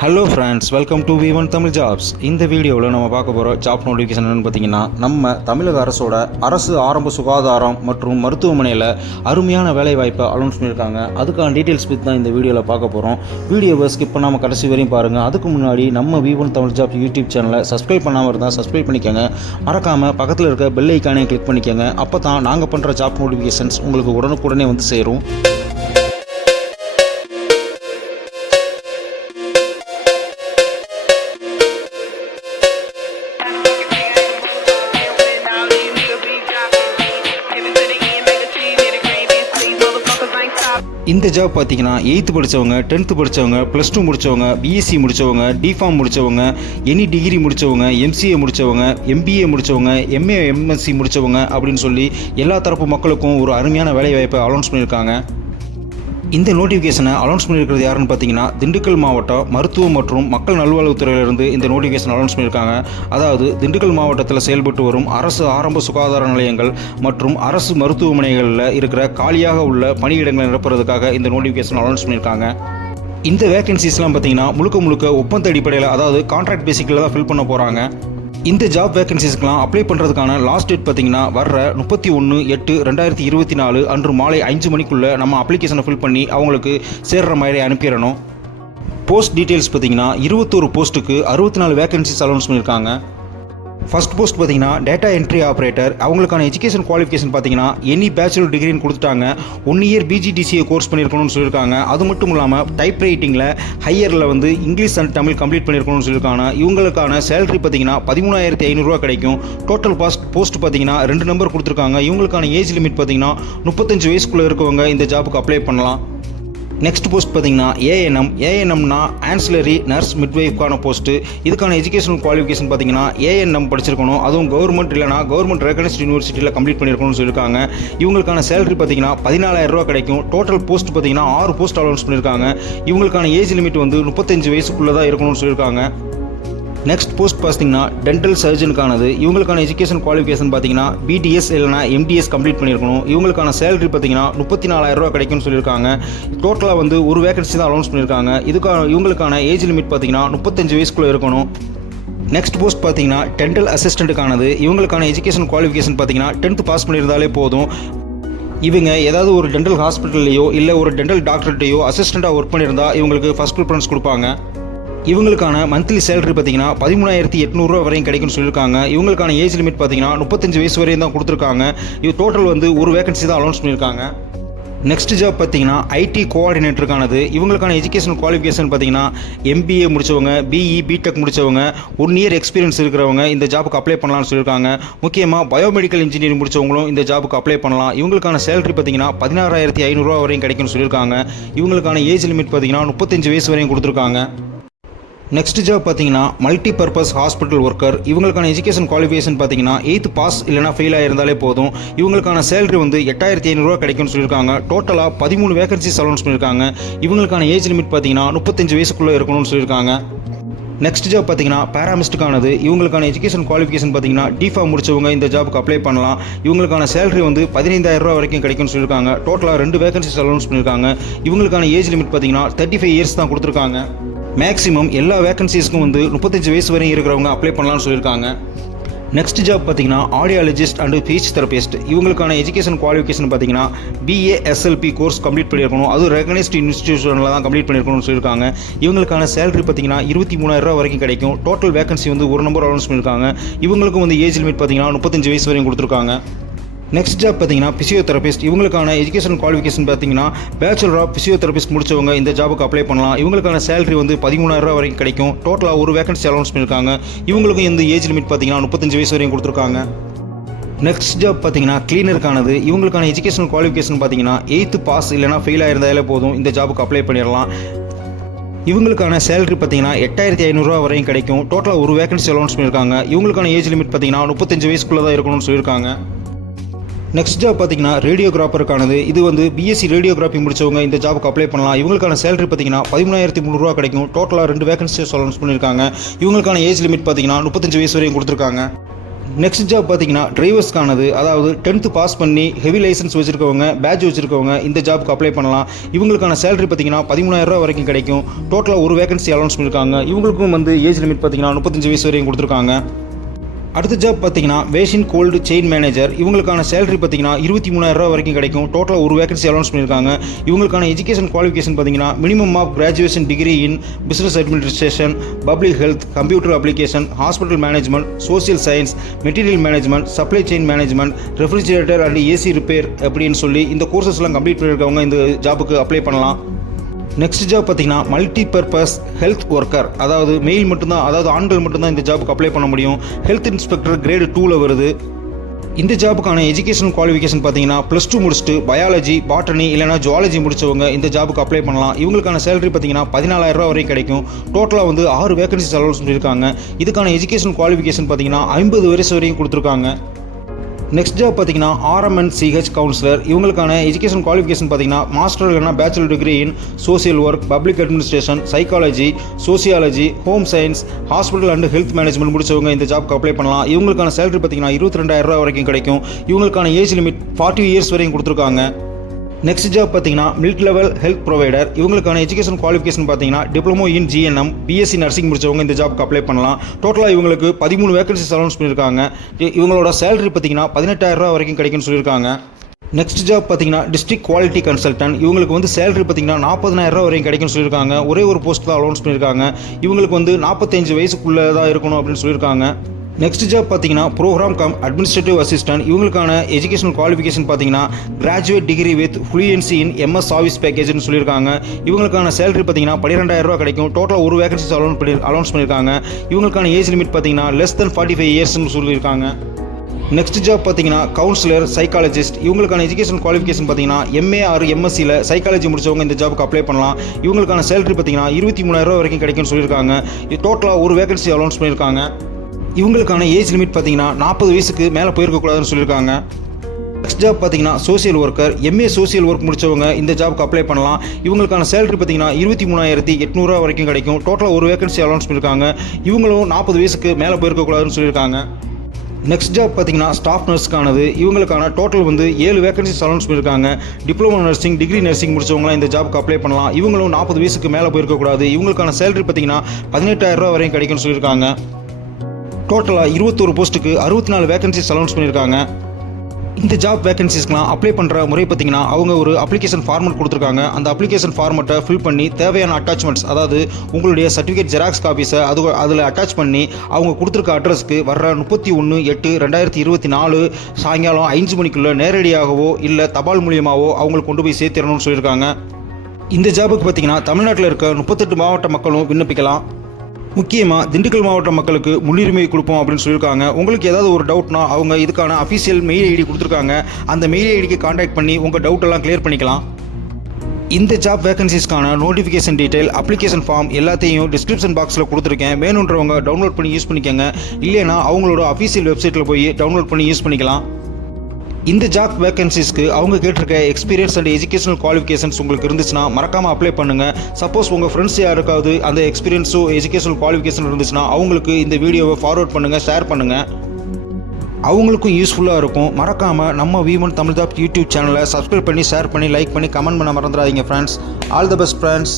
Hello friends, welcome to V1 Tamil jobs. இந்த வீடியோவில் நம்ம பார்க்க போகிற ஜாப் நோட்டிஃபிகேஷன் என்னென்னு பார்த்தீங்கன்னா, நம்ம தமிழக அரசு ஆரம்ப சுகாதாரம் மற்றும் மருத்துவமனையில் அருமையான வேலைவாய்ப்பை அனௌன்ஸ் பண்ணியிருக்காங்க. அதுக்கான டீட்டெயில்ஸ் பற்றி தான் இந்த வீடியோவில் பார்க்க போகிறோம். வீடியோவை ஸ்கிப் பண்ணாமல் கடைசி வரையும் பாருங்கள். அதுக்கு முன்னாடி நம்ம V1 தமிழ் ஜாப்ஸ் யூடியூப் சேனலை சப்ஸ்கிரைப் பண்ணாமல் இருந்தால் சப்ஸ்கிரைப் பண்ணிக்கோங்க. மறக்காமல் பக்கத்தில் இருக்க பெல் ஐக்கானையும் கிளிக் பண்ணிக்கோங்க. அப்போ தான் நாங்கள் பண்ணுற ஜாப் நோட்டிஃபிகேஷன்ஸ் உங்களுக்கு உடனுக்குடனே வந்து சேரும். இந்த ஜாப் பார்த்தீங்கன்னா 8th படித்தவங்க, 10th படித்தவங்க, +2 முடித்தவங்க, BSc முடித்தவங்க, DPharm முடித்தவங்க, எனி டிகிரி முடித்தவங்க, MCA முடித்தவங்க, MBA முடித்தவங்க, MA MSc முடித்தவங்க அப்படின்னு சொல்லி எல்லா தரப்பு மக்களுக்கும் ஒரு அருமையான வேலைவாய்ப்பை அனௌன்ஸ் பண்ணியிருக்காங்க. இந்த நோட்டிஃபிகேஷனை அனௌன்ஸ் பண்ணியிருக்கிறது யாருன்னு பார்த்தீங்கன்னா, திண்டுக்கல் மாவட்டம் மருத்துவம் மற்றும் மக்கள் நல்வாழ்வுத்துறையிலிருந்து இந்த நோட்டிஃபிகேஷன் அனௌன்ஸ் பண்ணியிருக்காங்க. அதாவது திண்டுக்கல் மாவட்டத்தில் செயல்பட்டு வரும் அரசு ஆரம்ப சுகாதார நிலையங்கள் மற்றும் அரசு மருத்துவமனைகளில் இருக்கிற காலியாக உள்ள பணியிடங்களை நிரப்புறதுக்காக இந்த நோட்டிஃபிகேஷன் அனௌன்ஸ் பண்ணியிருக்காங்க. இந்த வேகன்சிஸ்லாம் பார்த்தீங்கன்னா முழுக்க ஒப்பந்த அடிப்படையில், அதாவது கான்ட்ராக்ட் பேசிக்கில் தான் ஃபில் பண்ண போகிறாங்க. இந்த ஜாப் வேகன்சிஸ்க்கெலாம் அப்ளை பண்ணுறதுக்கான லாஸ்ட் டேட் பார்த்தீங்கன்னா வர்ற 31/8/2024 அன்று மாலை 5 மணிக்குள்ளே நம்ம அப்ளிகேஷனை ஃபில் பண்ணி அவங்களுக்கு சேர்கிற மாதிரி அனுப்பிடணும். போஸ்ட் டீட்டெயில்ஸ் பார்த்தீங்கன்னா 21 போஸ்ட்டுக்கு 64 வேகன்சிஸ் அனௌன்ஸ் பண்ணியிருக்காங்க. ஃபர்ஸ்ட் போஸ்ட் பார்த்தீங்கன்னா டேட்டா என்ட்ரி ஆப்ரேட்டர். அவங்களுக்கான எஜுகேஷன் குவாலிஃபிகேஷன் பார்த்தீங்கன்னா எனி பேச்சுலர் டிகிரின்னு கொடுத்துட்டாங்க. 1 இயர் BGDCA கோர்ஸ் பண்ணியிருக்கணும்னு சொல்லியிருக்காங்க. அது மட்டும் இல்லாமல் டைப் ரைட்டிங்கில் ஹையரில் வந்து இங்கிலீஷ் அண்ட் தமிழ் கம்ப்ளீட் பண்ணியிருக்கணும்னு சொல்லியிருக்காங்க. இவங்களுக்கான சேலரி பார்த்தீங்கன்னா 13,500 கிடைக்கும். டோட்டல் போஸ்ட் பார்த்தீங்கன்னா 2 நம்பர் கொடுத்துருக்காங்க. இவங்களுக்கான ஏஜ் லிமிட் பார்த்தீங்கன்னா 35 வயசுக்குள்ளே இருக்கவங்க இந்த ஜாப்புக்கு அப்ளை பண்ணலாம். நெக்ஸ்ட் போஸ்ட் பார்த்தீங்கன்னா ஏஎன்எம்னா ஆன்சிலரி நர்ஸ் மிட்வைஃப்கான போஸ்ட்டு. இதுக்கான எஜுகேஷனல் குவாலிஃபிகேஷன் பார்த்தீங்கன்னா ஏஎன்எம் படிச்சிருக்கணும். அதுவும் கவர்மெண்ட் இல்லைனா கவர்மெண்ட் ரெகனைஸ்ட் யூனிவர்சிட்டியில் கம்ப்ளீட் பண்ணியிருக்கணும்னு சொல்லியிருக்காங்க. இவங்களுக்கான சேலரி பார்த்தீங்கன்னா 14,000 கிடைக்கும். டோட்டல் போஸ்ட் பார்த்தீங்கன்னா 6 போஸ்ட் அனௌன்ஸ் பண்ணியிருக்காங்க. இவங்களுக்கான ஏஜ் லிமிட் வந்து 35 வயசுக்குள்ளே தான் இருக்கணும்னு சொல்லியிருக்காங்க. நெக்ஸ்ட் போஸ்ட் பார்த்தீங்கன்னா டென்டல் சர்ஜனுக்கானது. இவங்களுக்கான எஜுகேஷன் குவாலிஃபிகேஷன் பார்த்தீங்கன்னா BDS இல்லைனா MDS கம்ப்ளீட் பண்ணியிருக்கணும். இவங்களுக்கான சேலரி பார்த்தீங்கன்னா 34,000 கிடைக்கும்னு சொல்லியிருக்காங்க. டோட்டலாக வந்து ஒரு வேகன்சி தான் அனௌன்ஸ் பண்ணியிருக்காங்க. இவங்களுக்கான ஏஜ் லிமிட் பார்த்தீங்கன்னா 35 வயசுக்குள்ளே இருக்கணும். நெக்ஸ்ட் போஸ்ட் பார்த்தீங்கன்னா டென்டல் அசிஸ்டண்ட்டுக்கானது. இவங்களுக்கான எஜுகேஷன் குவாலிஃபிகேஷன் பார்த்தீங்கன்னா 10th பாஸ் பண்ணியிருந்தாலே போதும். இவங்க ஏதாவது ஒரு டென்டல் ஹாஸ்பிட்டல்லையோ இல்லை ஒரு டென்டல் டாக்டர்கிட்டையோ அசிஸ்டண்ட்டாக ஒர்க் பண்ணியிருந்தால் இவங்களுக்கு ஃபர்ஸ்ட் ப்ரிஃபரன்ஸ் கொடுப்பாங்க. இவங்களுக்கான மந்த்லி சேலரி பார்த்தீங்கன்னா 13,800 வரையும் கிடைக்கும்னு சொல்லியிருக்காங்க. இவங்களுக்கான ஏஜ் லிமிட் பார்த்தீங்கன்னா 35 வயசு வரையும் தான் கொடுத்துருக்காங்க. இது டோட்டல் வந்து ஒரு வேகன்சி தான் அனௌன்ஸ் பண்ணியிருக்காங்க. நெக்ஸ்ட் ஜாப் பார்த்தீங்கன்னா IT கோஆர்டினேட்டருக்கானது. இவங்களுக்கான எஜுகேஷன் குவாலிஃபிகேஷன் பார்த்தீங்கன்னா MBA முடித்தவங்க, BE BTech முடித்தவங்க, 1 இயர் எக்ஸ்பீரியன்ஸ் இருக்கிறவங்க இந்த ஜாப்புக்கு அப்ளை பண்ணலாம்னு சொல்லியிருக்காங்க. முக்கியமாக பயோமெடிக்கல் இன்ஜினியரிங் முடித்தவங்களும் இந்த ஜாப்புக்கு அப்ளை பண்ணலாம். இவங்களுக்கான சேலரி பார்த்தீங்கன்னா 16,500 வரையும் கிடைக்கும்னு சொல்லியிருக்காங்க. இவங்களுக்கான ஏஜ் லிமிட் பார்த்தீங்கன்னா 35 வயசு வரையும் கொடுத்துருக்காங்க. நெக்ஸ்ட் ஜாப் பார்த்தீங்கன்னா மல்டி பர்பஸ் ஹாஸ்பிட்டல் ஒர்க்கர். இவங்களுக்கான எஜுகேஷன் குவாலிஃபிகேஷன் பார்த்தீங்கன்னா 8th பாஸ் இல்லைனா ஃபெயில் ஆகிருந்தாலே போதும். இவங்களுக்கான சேலரி வந்து 8,500 கிடைக்கும்னு சொல்லியிருக்காங்க. டோட்டலாக 13 வேகன்சிஸ் அனௌன்ஸ் பண்ணியிருக்காங்க. இவங்களுக்கான ஏஜ் லிமிட் பார்த்தீங்கன்னா 35 வயசுக்குள்ளே இருக்கணும்னு சொல்லியிருக்காங்க. நெக்ஸ்ட் ஜாப் பார்த்தீங்கன்னா பேராமிஸ்ட்டுக்கானது. இவங்களுக்கான எஜுகேஷன் குவாலிஃபிகேஷன் பார்த்தீங்கன்னா DPharm முடிச்சவங்க இந்த ஜாப்புக்கு அப்ளை பண்ணலாம். இவங்களுக்கான சேலரி வந்து 15,000 வரைக்கும் கிடைக்கும்னு சொல்லியிருக்காங்க. டோட்டலாக 2 வேகன்சிஸ் அனௌன்ஸ் பண்ணியிருக்காங்க. இவங்களுக்கான ஏஜ் லிமிட் பார்த்தீங்கன்னா 35 இயர்ஸ் தான் கொடுத்துருக்காங்க. மேக்ஸிமம் எல்லா வேகன்சிஸ்க்கும் வந்து 35 வயசு வரையும் இருக்கிறவங்க அப்ளை பண்ணலாம்னு சொல்லியிருக்காங்க. நெக்ஸ்ட் ஜாப் பார்த்தீங்கன்னா ஆடியாலஜிஸ்ட் அண்ட் ஸ்பீச் தெரபிஸ்ட். இவங்களுக்கான எஜுகேஷன் குவாலிஃபிகேஷன் பார்த்தீங்கன்னா BASLP கோர்ஸ் கம்ப்ளீட் பண்ணியிருக்கணும். அதுவும் ரெகனைஸ்ட் இன்ஸ்டிடியூஷனில் தான் கம்ப்ளீட் பண்ணியிருக்கணும்னு சொல்லியிருக்காங்க. இவங்களுக்கான சேலரி பார்த்தீங்கன்னா 23,000 வரைக்கும் கிடைக்கும். டோட்டல் வேகன்சி வந்து ஒரு நம்பர் அனௌன்ஸ் பண்ணியிருக்காங்க. இவங்களுக்கும் வந்து ஏஜ் லிமிட் பார்த்தீங்கன்னா 35 வயசு வரையும் கொடுத்துருக்காங்க. நெக்ஸ்ட் ஜாப் பார்த்தீங்கன்னா பிசியோதெரபிஸ்ட். இவங்களுக்கான எஜுகேஷன் குவாலிஃபிகேஷன் பார்த்தீங்கன்னா பேச்சுலர் ஆஃப் பிசியோதெரபிஸ்ட் முடிச்சவங்க இந்த ஜாபுக்கு அப்ளை பண்ணலாம். இவங்களுக்கான சேலரி வந்து 13,000 வரைக்கும் கிடைக்கும். டோட்டலாக ஒரு வேகன்சி அனௌன்ஸ் பண்ணியிருக்காங்க. இவங்களுக்கும் இந்த ஏஜ் லிமிட் பார்த்தீங்கன்னா 35 வயசு வரையும் கொடுத்துருக்காங்க. நெக்ஸ்ட் ஜாப் பார்த்தீங்கன்னா கிளீனருக்கானது. இவங்களுக்கான எஜுகேஷன் குவாலிஃபிகேஷன் பார்த்தீங்கன்னா 8th பாஸ் இல்லைனா ஃபெயில் ஆயிருந்தாலே போதும். இந்த ஜாபுக்கு அப்ளை பண்ணிடலாம். இவங்களுக்கான சேலரி பார்த்தீங்கன்னா 8,500 வரையும் கிடைக்கும். டோட்டலாக ஒரு வேகன்சி அனௌன்ஸ் பண்ணியிருக்காங்க. இவங்களுக்கான ஏஜ் லிமிட் பார்த்தீங்கன்னா 35 வயசுக்குள்ளே தான் இருக்கணும்னு சொல்லியிருக்காங்க. நெக்ஸ்ட் ஜாப் பார்த்தீங்கன்னா ரேடியோகிராஃபருக்கானது. இது வந்து BSc ரேடியோகிராஃபி முடிச்சவங்க இந்த ஜாபுக்கு அப்ளை பண்ணலாம். இவங்களுக்கான சேலரி பார்த்தீங்கன்னா 13,300 கிடைக்கும். டோட்டலாக 2 வேகன்சிஸ் அனௌன்ஸ் பண்ணியிருக்காங்க. இவங்களுக்கான ஏஜ் லிமிட் பார்த்தீங்கன்னா 35 வயசு வரையும் கொடுத்துருக்காங்க. நெக்ஸ்ட் ஜாப் பார்த்தீங்கன்னா டிரைவர்ஸ்க்கானது. அதாவது 10th பாஸ் பண்ணி ஹெவி லைசன்ஸ் வச்சுருக்கவங்க, பேட்ச் வச்சுருக்கவங்க இந்த ஜாப்புக்கு அப்ளை பண்ணலாம். இவங்களுக்கான சேலரி பார்த்தீங்கன்னா 13,000 வரைக்கும் கிடைக்கும். டோட்டலாக ஒரு வேகன்சி அலௌன்ஸ் பண்ணியிருக்காங்க. இவங்களுக்கும் வந்து ஏஜ் லிமிட் பார்த்தீங்கன்னா 35 வயசு வரைக்கும் கொடுத்துருக்காங்க. அடுத்த ஜாப் பார்த்தீங்கன்னா வேஷின் கோல்டு செயின் மேனேஜர். இவங்களுக்கான சேலரி பார்த்தீங்கன்னா 23,000 வரைக்கும் கிடைக்கும். டோட்டலாக ஒரு வேகன்சி அலௌன்ஸ் பண்ணியிருக்காங்க. இவங்களுக்கான எஜுகேஷன் குவாலிஃபிகேஷன் பார்த்தீங்கன்னா minimum of graduation degree in business administration, public health, computer application, hospital management, social science, material management, supply chain management, refrigerator and AC repair அப்படின்னு சொல்லி இந்த கோர்சஸ்லாம் கம்ப்ளீட் பண்ணியிருக்கவங்க இந்த ஜாப்புக்கு அப்ளை பண்ணலாம். நெக்ஸ்ட் ஜாப் பார்த்தீங்கன்னா மல்டி பர்பஸ் ஹெல்த் ஒர்க்கர். அதாவது மெயில் மட்டும்தான், அதாவது ஆண்கள் மட்டும்தான் இந்த ஜாப்புக்கு அப்ளை பண்ண முடியும். ஹெல்த் இன்ஸ்பெக்டர் கிரேடு 2ல் வருது. இந்த ஜாப்புக்கான எஜுகேஷன் குவாலிஃபிகேஷன் பார்த்தீங்கன்னா +2 முடிச்சுட்டு பயாலஜி, பாட்டனி இல்லைனா ஜுவாலஜி முடிச்சவங்க இந்த ஜாப்புக்கு அப்ளை பண்ணலாம். இவங்களுக்கான சேலரி பார்த்தீங்கன்னா 14,000 வரைக்கும் கிடைக்கும். டோட்டலாக வந்து 6 வேகன்சிஸ் அலௌன்ஸ் பண்ணியிருக்காங்க. இதுக்கான எஜுகேஷன் குவாலிஃபிகேஷன் பார்த்தீங்கன்னா 50 வயசு வரைக்கும் கொடுத்துருக்காங்க. நெக்ஸ்ட் ஜாப் பார்த்தீங்கன்னா RMNCH கவுன்சிலர். இவங்களுக்கான எஜுகேஷன் குவாலிஃபிகேஷன் பார்த்தீங்கன்னா மாஸ்டர் இல்லைனா bachelor degree in social work, public administration, psychology, sociology, home science, hospital and health management முடிச்சவங்க இந்த ஜாப்க்கு அப்ளை பண்ணலாம். இவங்களுக்கான சேலரி பார்த்தீங்கன்னா 22,000 வரைக்கும் கிடைக்கும். இவங்களுக்கான ஏஜ் லிமிட் 40 இயர்ஸ் வரைக்கும் கொடுத்துருக்காங்க. நெக்ஸ்ட் ஜாப் பார்த்தீங்கன்னா மிட் லெவல் ஹெல்த் ப்ரொவைடர். இவங்களுக்கான எஜுகேஷன் குவாலிஃபிகேஷன் பார்த்தீங்கன்னா diploma in GNM, BSc nursing முடிச்சவங்க இந்த ஜாப்க்கு அப்ளை பண்ணலாம். டோட்டலாக இவங்களுக்கு 13 வேகன்சிஸ் அலௌன்ஸ் பண்ணியிருக்காங்க. இவங்களோட சேலரி பார்த்தீங்கன்னா 18,000 வரைக்கும் கிடைக்கும்னு சொல்லியிருக்காங்க. நெக்ஸ்ட் ஜாப் பார்த்தீங்கன்னா டிஸ்ட்ரிக்ட் குவாலிட்டி கன்சல்டன்ட். இவங்களுக்கு வந்து சேலரி பார்த்தீங்கன்னா 40,000 வரைக்கும் கிடைக்கும்னு சொல்லியிருக்காங்க. ஒரே ஒரு போஸ்ட் தான் அலௌன்ஸ் பண்ணியிருக்காங்க. இவங்களுக்கு வந்து 45 வயசுக்குள்ளே தான் இருக்கணும் அப்படின்னு சொல்லியிருக்காங்க. நெக்ஸ்ட் ஜாப் பார்த்தீங்கன்னா ப்ரோக்ராம் கம் அட்மினிஸ்ட்ரேட்டிவ் அசிஸ்டன்ட். இவங்களுக்கான எஜுகேஷனல் குவாலிஃபிகேஷன் பார்த்தீங்கன்னா graduate degree with fluency in MS office பேக்கேஜ்னு சொல்லியிருக்காங்க. இவங்களுக்கான சேலரி பார்த்தீங்கன்னா 12,000 கிடைக்கும். டோட்டலாக ஒரு வேகன்சிஸ் அலௌன்ஸ் பண்ணியிருக்காங்க. இவங்களுக்கான ஏஜ் லிமிட் பார்த்தீங்கன்னா <45 இயர்ஸ்னு சொல்லியிருக்காங்க. நெக்ஸ்ட் ஜாப் பார்த்தீங்கன்னா கவுன்சிலர் சைக்காலஜிஸ்ட். இவங்களுக்கான எஜுகேஷன் குவாலிஃபிகேஷன் பார்த்தீங்கன்னா MA ஆர் MScல சைக்காலஜி முடிச்சவங்க இந்த ஜாப்புக்கு அப்ளை பண்ணலாம். இவங்களுக்கான சேலரி பார்த்தீங்கன்னா 23,000 வரைக்கும் கிடைக்கும்னு சொல்லியிருக்காங்க. இது டோட்டலாக ஒரு வேகன்சி அலௌன்ஸ் பண்ணியிருக்காங்க. இவங்களுக்கான ஏஜ் லிமிட் பார்த்தீங்கன்னா 40 வயசுக்கு மேலே போயிருக்கக்கூடாதுன்னு சொல்லியிருக்காங்க. நெக்ஸ்ட் ஜாப் பார்த்தீங்கன்னா social worker. MA social work முடிச்சவங்க இந்த ஜாப்க்கு அப்ளை பண்ணலாம். இவங்களுக்கான சேலரி பார்த்தீங்கன்னா 23,800 வரைக்கும் கிடைக்கும். டோட்டலாக ஒரு வேகன்சி அலௌன்ஸ் பண்ணியிருக்காங்க. இவங்களும் 40 வயசுக்கு மேலே போயிருக்கக்கூடாதுன்னு சொல்லியிருக்காங்க. நெக்ஸ்ட் ஜாப் பார்த்தீங்கன்னா ஸ்டாஃப் நர்ஸ்க்கானது. இவங்களுக்கான டோட்டல் வந்து 7 வேகன்சிஸ் அலௌன்ஸ் பண்ணியிருக்காங்க. டிப்ளமோ நர்சிங், டிகிரி நர்சிங் முடிச்சவங்களாம் இந்த ஜாப்க்கு அப்ளை பண்ணலாம். இவங்களும் 40 வயசுக்கு மேலே போயிருக்கக்கூடாது. இவங்களுக்கான சேலரி பார்த்தீங்கன்னா 18,000 வரைக்கும் கிடைக்கும்னு சொல்லியிருக்காங்க. டோட்டலாக 21 போஸ்ட்டுக்கு 64 வேகன்சிஸ் அலௌன்ஸ் பண்ணியிருக்காங்க. இந்த ஜாப் வேகன்சிஸ்க்கெலாம் அப்ளை பண்ணுற முறை பார்த்திங்கன்னா அவங்க ஒரு அப்ளிகேஷன் ஃபார்மெட் கொடுத்துருக்காங்க. அந்த அப்ளிகேஷன் ஃபார்மெட்டை ஃபில் பண்ணி தேவையான அட்டாச்மெண்ட்ஸ், அதாவது உங்களுடைய சர்டிஃபிகேட் ஜெராக்ஸ் காப்பீஸை அதில் அட்டாச் பண்ணி அவங்க கொடுத்துருக்க அட்ரஸ்க்கு வர்ற 31/8/2024 சாயங்காலம் 5 மணிக்குள்ளே நேரடியாகவோ இல்லை தபால் மூலியமாகவோ அவங்களுக்கு கொண்டு போய் சேர்த்திடணும்னு சொல்லியிருக்காங்க. இந்த ஜாபுக்கு பார்த்திங்கன்னா தமிழ்நாட்டில் இருக்க 38 மாவட்ட மக்களும் விண்ணப்பிக்கலாம். முக்கியமாக திண்டுக்கல் மாவட்ட மக்களுக்கு முன்னுரிமை கொடுப்போம் அப்படின்னு சொல்லியிருக்காங்க. உங்களுக்கு ஏதாவது ஒரு டவுட்னா அவங்க இதுக்கான அஃபிஷியல் மெயில் ஐடி கொடுத்துருக்காங்க. அந்த மெயில் ஐடிக்கு காண்டாக்ட் பண்ணி உங்கள் டவுட்டெல்லாம் கிளியர் பண்ணிக்கலாம். இந்த ஜாப் வேகன்சிஸ்க்கான நோட்டிஃபிகேஷன் டீட்டெயில், அப்ளிகேஷன் ஃபார்ம் எல்லாத்தையும் டிஸ்கிரிப்ஷன் பாக்ஸில் கொடுத்துருக்கேன். வேணுன்றவங்க டவுன்லோட் பண்ணி யூஸ் பண்ணிக்கோங்க. இல்லைனா அவங்களோட அஃபிஷியல் வெப்சைட்டில் போய் டவுன்லோட் பண்ணி யூஸ் பண்ணிக்கலாம். இந்த ஜாப் வேகன்சிஸ்க்கு அவங்க கேட்டிருக்க எக்ஸ்பீரியன்ஸ் அண்ட் எஜுகேஷனல் குவாலிஃபிகேஷன்ஸ் உங்களுக்கு இருந்துச்சுன்னா மறக்காமல் அப்ளை பண்ணுங்கள். சப்போஸ் உங்கள் ஃப்ரெண்ட்ஸ் யாருக்காவது அந்த எக்ஸ்பீரியன்ஸோ எஜுகேஷனல் குவாலிஃபிகேஷன் இருந்துச்சுன்னா அவங்களுக்கு இந்த வீடியோவை ஃபார்வர்ட் பண்ணுங்கள், ஷேர் பண்ணுங்கள். அவங்களுக்கும் யூஸ்ஃபுல்லாக இருக்கும். மறக்காமல் நம்ம V1 தமிழ் ஜாப் யூடியூப் சேனலை சப்ஸ்கிரைப் பண்ணி, ஷேர் பண்ணி, லைக் பண்ணி, கமெண்ட் பண்ண மறந்துடாதீங்க friends. All the best friends.